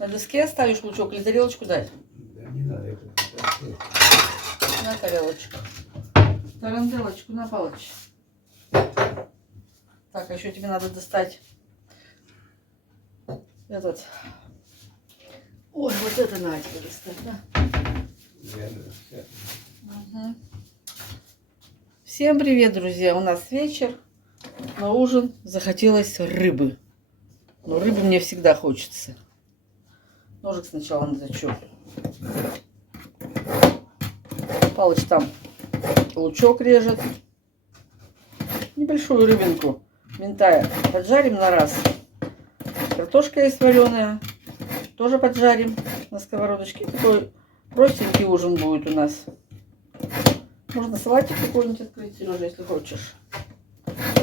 На доске оставишь лучок или тарелочку дать? Да не надо, это На тарелочку. Тарантелочку на палочку. Так, а еще тебе надо достать этот. Ой, вот это надо тебе достать, да? Угу. Всем привет, друзья! У нас вечер. На ужин захотелось рыбы. Но рыбы мне всегда хочется. Ножик сначала наточу. Палыч там лучок режет. Небольшую рыбинку минтая поджарим на раз. Картошка есть вареная. Тоже поджарим на сковородочке. Такой простенький ужин будет у нас. Можно салатик какой-нибудь открыть, Сережа, если хочешь.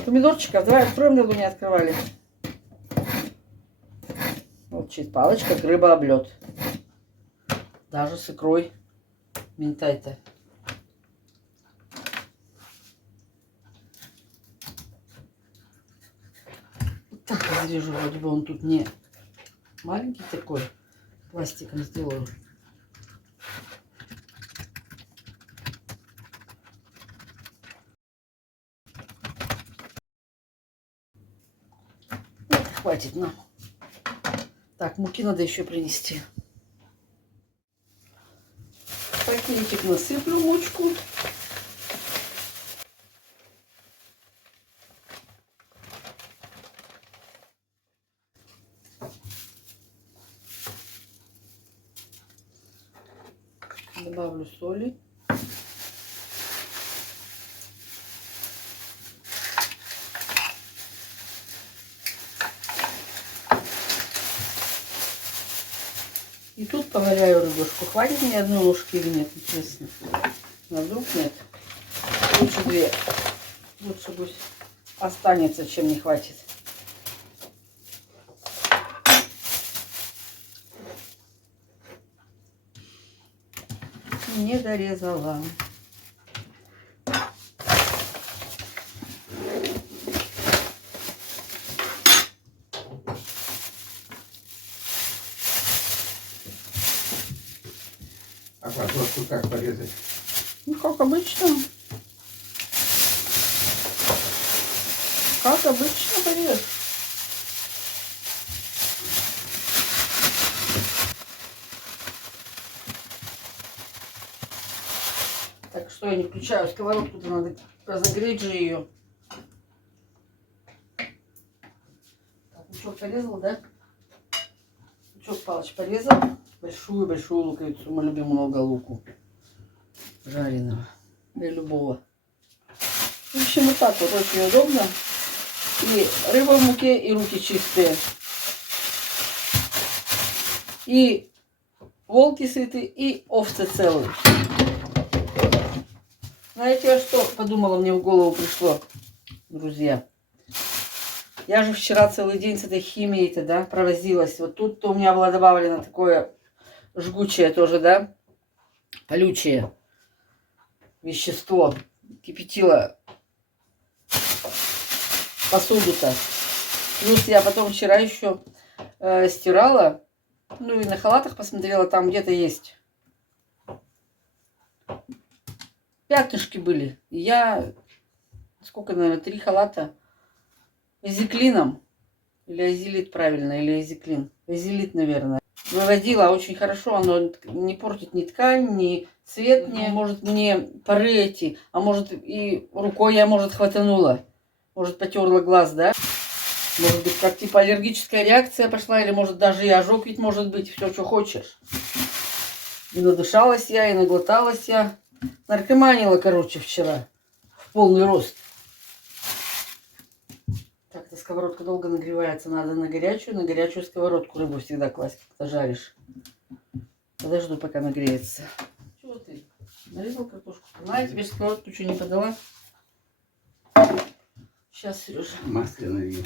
Помидорчиков давай откроем, давно не открывали. Вот чуть палочка, как рыба об лед. Даже с икрой минтай-то. Так разрежу, вроде бы он тут не маленький такой. Пластиком сделаю. Вот, хватит нам. Так, муки надо еще принести. В пакетик насыплю мучку. Добавлю соли. И тут поваряю рыбушку. Хватит мне одной ложки или нет, интересно. На вдруг нет. Лучше две. Лучше пусть останется, чем не хватит. Не дорезала. А картошку как порезать? Ну, как обычно. Как обычно порезать. Так что я не включаю сковородку, то надо разогреть же ее. Так, лучок порезал, да? Лучок Палыч порезал. Большую-большую луковицу. Мы любим много луку жареного. Для любого. В общем, вот так вот очень удобно. И рыба в муке, и руки чистые. И волки сыты, и овцы целые. Знаете, что подумала, мне в голову пришло, друзья? Я же вчера целый день с этой химией-то, да, провозилась. Вот тут-то у меня было добавлено такое жгучее тоже, да, колючее вещество. Кипятила посуду-то. Плюс я потом вчера еще стирала. Ну и на халатах посмотрела, там где-то есть. Пятнышки были. И я, сколько, наверное, 3 халата эзиклином. Или эзилит правильно, или эзиклин. Эзилит, наверное. Выводила очень хорошо. Оно не портит ни ткань, ни цвет. Не может мне поры эти. А может и рукой я, может, хватанула. Может, потерла глаз, да? Может быть, как типа аллергическая реакция пошла. Или может даже и ожог ведь может быть. Все, что хочешь. И надышалась я, и наглоталась я. Наркоманила, короче, вчера. В полный рост. Так, эта сковородка долго нагревается. Надо на горячую сковородку рыбу всегда класть, когда жаришь. Подожду, пока нагреется. Чего ты? Нарезал картошку? На, я тебе сковородку что, не подала? Сейчас, Сережа. Масляную.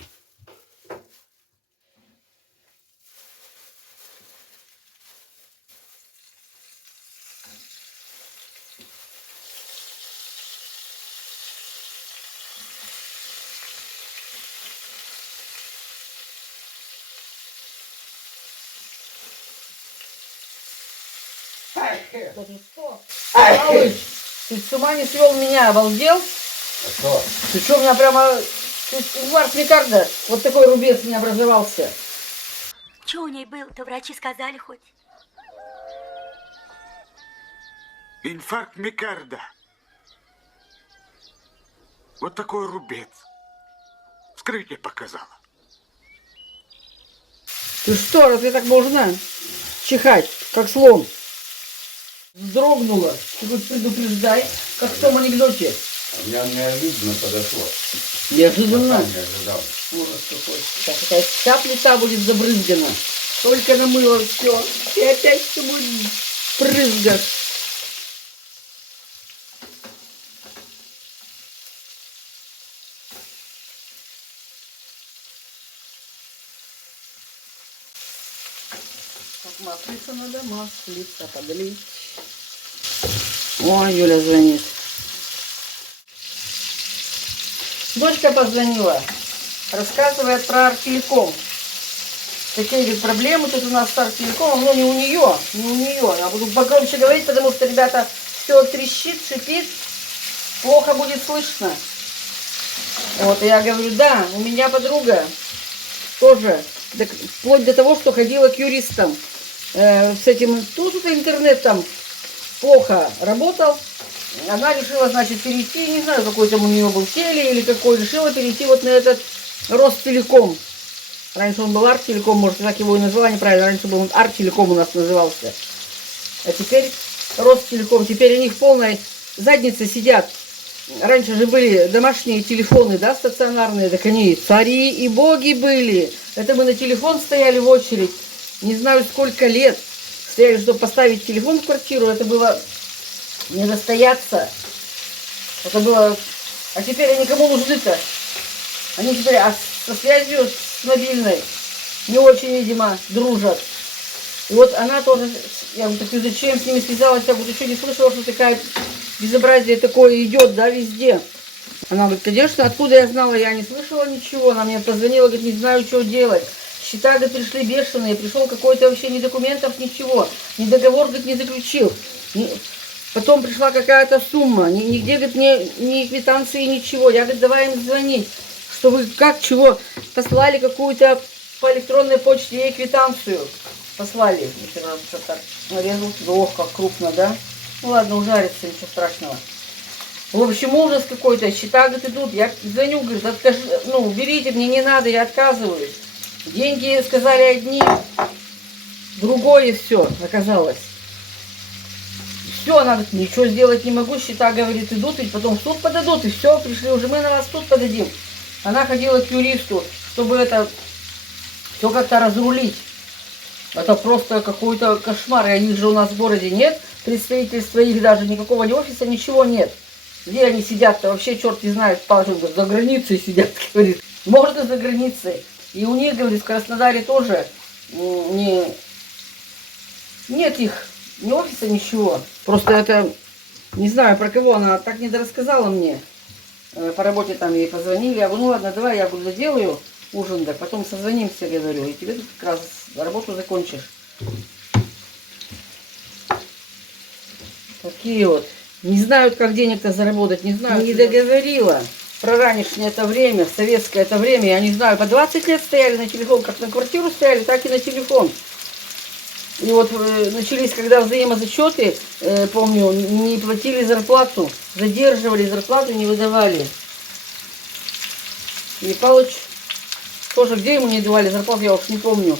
Да ты что? Палыч, ты с ума не свел меня, обалдел? А что? Ты что, у меня прямо... Инфаркт миокарда. Вот такой рубец у меня образовался. Что у ней было-то, врачи сказали хоть? Инфаркт миокарда. Вот такой рубец. Вскрытие показало. Ты что, разве так можно чихать, как слон? Вздрогнула. Ты хоть предупреждай, как в том анекдоте. А мне неожиданно подошло. Неожиданно. Сам не ожидал. Ужас какой. Так, такая вся плита будет забрызгана. Только намыло все. И опять все будет брызгать. Так, маслица надо, маслица подлить. Ой, Юля звонит. Дочка позвонила, рассказывает про Артелеком. Такие ведь проблемы тут у нас с Артелекомом, но не у нее, не у нее. Я буду погромче говорить, потому что, ребята, все трещит, шипит, плохо будет слышно. Вот, и я говорю, да, у меня подруга тоже, вплоть до того, что ходила к юристам. С этим, тут интернет там плохо работал. Она решила, значит, перейти, не знаю, какой там у нее был теле или какой, решила перейти вот на этот Ростелеком. Раньше он был Артелеком, может, так его и назвала неправильно. Раньше был он Артелеком у нас назывался. А теперь Ростелеком. Теперь у них полной заднице сидят. Раньше же были домашние телефоны, да, стационарные. Так они цари и боги были. Это мы на телефон стояли в очередь. Не знаю, сколько лет. Стояли, чтобы поставить телефон в квартиру. Это было не застояться. Это было... А теперь они кому нужны-то? Они теперь со связью с мобильной не очень, видимо, дружат. И вот она тоже... Я говорю, ты зачем с ними связалась? Я говорю, ты что, не слышала, что такая безобразие такое идет, да, везде? Она говорит, конечно, откуда я знала? Я не слышала ничего. Она мне позвонила, говорит, не знаю, что делать. Счета, говорит, пришли бешеные. Пришел какой-то вообще ни документов, ничего. Ни договор, говорит, не заключил. Потом пришла какая-то сумма, нигде, говорит, ни квитанции, ничего. Я, говорит, давай им звонить, что вы как, чего, послали какую-то по электронной почте ей квитанцию. Послали. Что-то нарезал. Ох, как крупно, да? Ну ладно, ужарится, ничего страшного. В общем, ужас какой-то. Счета, говорит, идут. Я звоню, говорит, откажи, ну, уберите, мне не надо, я отказываюсь. Деньги сказали одни, другое все оказалось. Все, она говорит, ничего сделать не могу, счета, говорит, идут, и потом в суд подадут, и все, пришли, уже мы на вас в суд подадим. Она ходила к юристу, чтобы это все как-то разрулить. Это просто какой-то кошмар, и их же у нас в городе нет, представительства их даже, никакого ни офиса, ничего нет. Где они сидят-то, вообще черт не знает, за границей сидят, говорит. Может, и за границей. И у них, говорит, в Краснодаре тоже нет их. Ни офиса, ничего. Просто это, не знаю, про кого она так не дорассказала мне. По работе там ей позвонили. Я говорю, ну ладно, давай я буду доделаю ужин, да потом созвонимся, говорю. И тебе тут как раз работу закончишь. Такие вот. Не знают, как денег-то заработать, не знаю. Не договорила про ранешнее это время, советское это время. Я не знаю, по 20 лет стояли на телефон, как на квартиру стояли, так и на телефон. И вот начались, когда взаимозачеты, помню, не платили зарплату, задерживали зарплату, не выдавали. И Палыч тоже, где ему не давали зарплату, я уж не помню.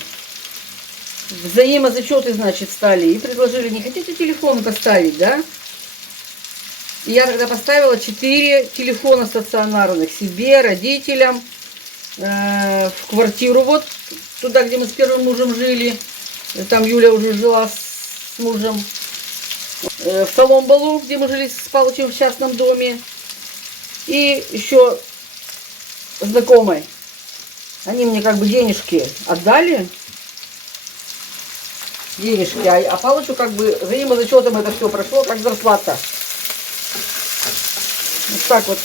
Взаимозачеты, значит, стали. И предложили, не хотите телефоны поставить, да? И я тогда поставила 4 телефона стационарных себе, родителям, в квартиру вот, туда, где мы с первым мужем жили. Там Юля уже жила с мужем. В Соломбалу, где мы жили с Палычем в частном доме. И еще знакомой. Они мне как бы денежки отдали. Денежки. А Палычу как бы взаимозачетом это все прошло, как зарплата. Вот так вот.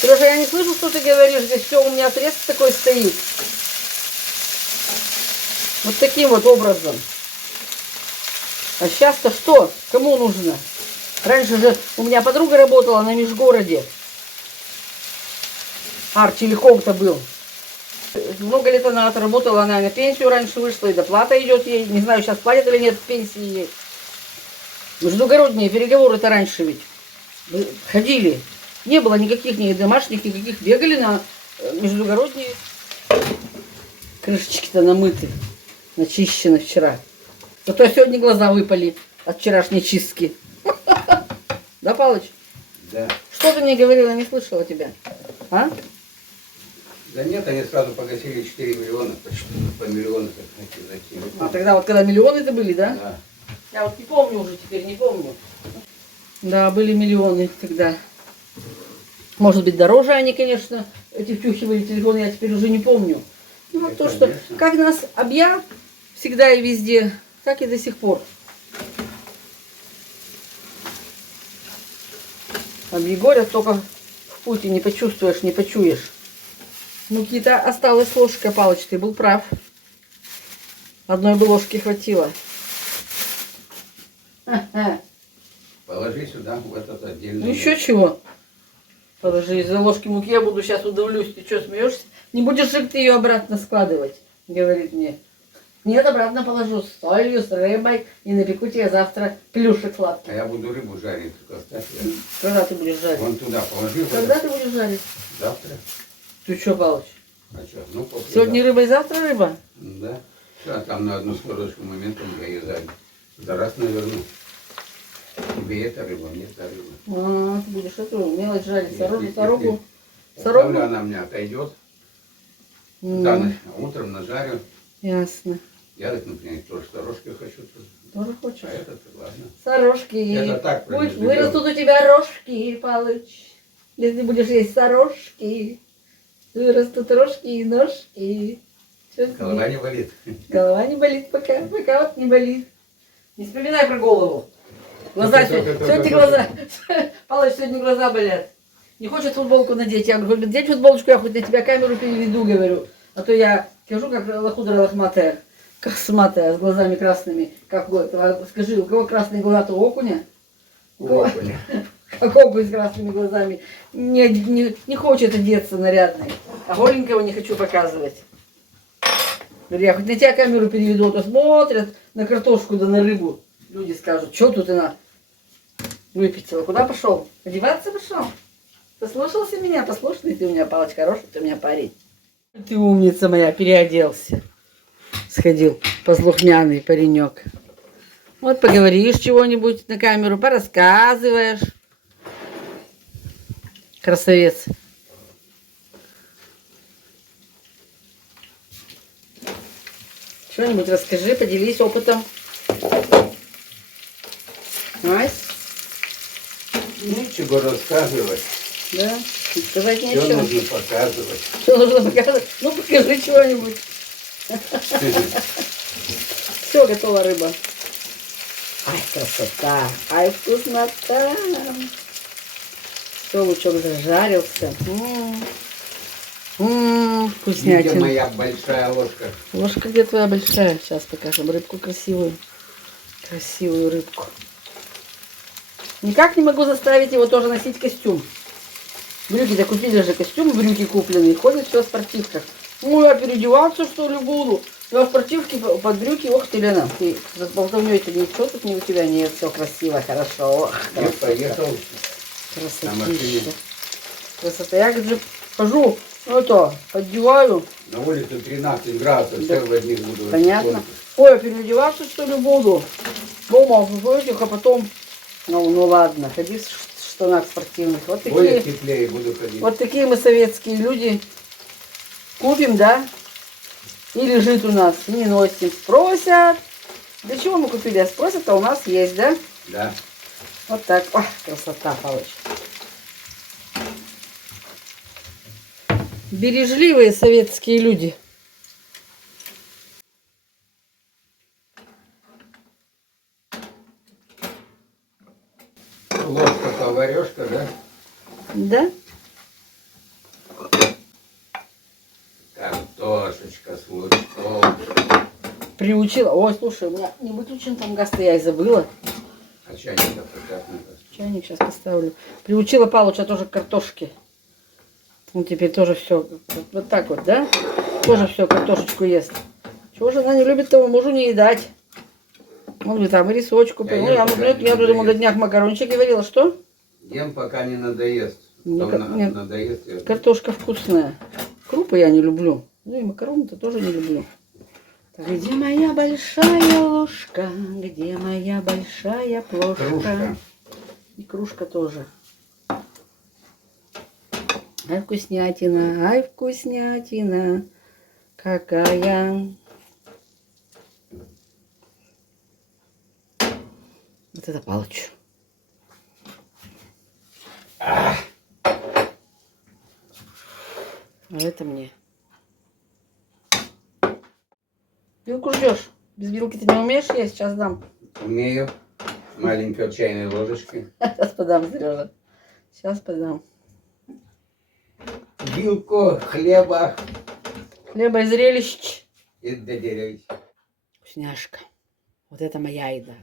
Сережа, я не слышу, что ты говоришь. Здесь все у меня срез такой стоит. Вот таким вот образом. А сейчас-то что? Кому нужно? Раньше же у меня подруга работала на межгороде. Артелеком-то был. Много лет она отработала, она на пенсию раньше вышла, и доплата идет ей. Не знаю, сейчас платят или нет пенсии ей. Междугородние переговоры-то раньше ведь ходили. Не было никаких ни домашних, никаких. Бегали на междугородние. Крышечки-то намыты, начищены вчера. Зато сегодня глаза выпали от вчерашней чистки. Да, Палыч? Да. Что ты мне говорила, не слышала тебя? А? Да нет, они сразу погасили 4 миллиона, почти по миллиону как закинули. А тогда вот когда миллионы-то были, да? Да. Я вот не помню уже теперь, не помню. Да, были миллионы тогда. Может быть, дороже они, конечно, эти втюхивали телефоны, я теперь уже не помню. Ну, вот то, что конечно. как нас объят всегда и везде, так и до сих пор. Объегорят только в пути, не почувствуешь, не почуешь. Муки-то осталась ложка, Палыч, ты был прав. Одной бы ложки хватило. Положи сюда, в этот отдельный. Ну еще чего? Положи из-за ложки муки, я буду сейчас удавлюсь. Ты что, смеешься? Не будешь же ты ее обратно складывать, говорит мне. Нет, обратно положу с солью, с рыбой и напеку тебе завтра плюшек А сладкий. я буду рыбу жарить, только оставь ее. Когда ты будешь жарить? Вон туда положи. в Когда этот. ты будешь жарить? Завтра. Ты что, Палыч? А что? Ну, после Сегодня рыба и завтра рыба? Да. А там на одну скорочку моментом я ее за раз наверну. Тебе эта рыба, мне эта рыба. А, ты будешь эту мелочь жарить, Если- сорогу. Оставлю, Сорогу? она мне отойдет. М, За ночь, а утром нажарю. Ясно. Я, так, например, тоже сорожки хочу. Тоже хочешь? А этот, ладно. Сорожки. Это так, про Будь, между вырастут у тебя рожки, Палыч. Если будешь есть сорожки, вырастут рожки и ножки. Чё с Голова ней? не болит. Голова не болит пока. Пока вот не болит. Не вспоминай про голову. Глаза сегодня глаза. Палыч, сегодня глаза болят. Не хочет футболку надеть. Я говорю, надеть футболочку, я хоть на тебя камеру переведу, говорю. А то я хожу как лохудра лохматая, косматая, с глазами красными. Как вот, скажи, у кого красные глаза, то окуня? У кого? Окуня. Как окунь с красными глазами. Не хочет одеться нарядный. А голенького не хочу показывать. Говорю, я хоть на тебя камеру переведу, а то смотрят на картошку да на рыбу. Люди скажут, что тут она выпятила. Куда пошел? Одеваться пошел? Послушался меня? Послушный ты у меня, Палыч, хороший ты у меня парень. Ты умница моя, переоделся. Сходил, послухмяный паренек. Вот поговоришь чего-нибудь на камеру, порассказываешь. Красавец. Что-нибудь расскажи, поделись опытом. Найс. Нечего рассказывать. Да? И сказать Все нечего. нужно показывать. Что нужно показать? Ну, покажи чего-нибудь. Все, готова рыба. Ай, красота. Ай, вкуснота. Все, лучок зажарился. Где Вкуснятина. моя большая ложка? Ложка где твоя большая? Сейчас покажем рыбку красивую. Красивую рыбку. Никак не могу заставить его тоже носить костюм. Брюки-то купили же костюм, брюки купленные. Ходит все в спортивках. Ну, я переодеваться, что ли, буду? Я в спортивке под брюки. Ох ты, Лена, ты с болтовней-то ничего тут не у тебя нет. Все красиво, хорошо. Ох, Я поехал. красотища. Красота. Я же хожу, ну это, поддеваю. На улице 13 градусов, Да. все в одних буду. Понятно. Ой, я переодеваться, что ли, буду? Дома в этих, а потом... Ну ладно, ходи в штанах спортивных. Вот Более такие, теплее буду ходить. вот такие мы советские люди. Купим, да? И лежит у нас, не носим. Спросят. Для чего мы купили? А спросят, а у нас есть, да? Да. Вот так. Ой, красота, Палыч. Бережливые советские люди. Ложка-поварешка, да? Да? Картошечка с лучком. приучила. Ой, слушай, у меня не выключен там газ-то, я и забыла. А чайник прекрасно. Чайник сейчас поставлю. Приучила Палыча тоже к картошке. Он теперь тоже все вот так вот, да? Тоже все картошечку ест. Чего же она не любит, того мужу не едать. Он бы там и рисочку. Я Ну, ем, я, пока например, не я думаю, на надоест. днях макарончик говорила, что? Ем, пока не надоест. Ну, Потом нет. надоест. Картошка вкусная. Крупы я не люблю. Ну и макароны-то тоже не люблю. Так, где моя большая ложка? Где моя большая плошка? Кружка. И кружка тоже. Ай, вкуснятина, ай, вкуснятина. Какая. Вот это Палыч. А это мне. Вилку ждешь? Без вилки ты не умеешь? Я сейчас дам. Умею. Маленькой чайной ложечкой. Сейчас подам, Сережа. Сейчас подам. Вилку хлеба Хлеба и зрелищ. и доделюсь. Вкусняшка. Вот это моя еда.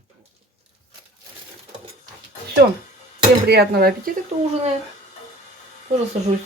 Все. Всем приятного аппетита, кто ужинает. Тоже сажусь.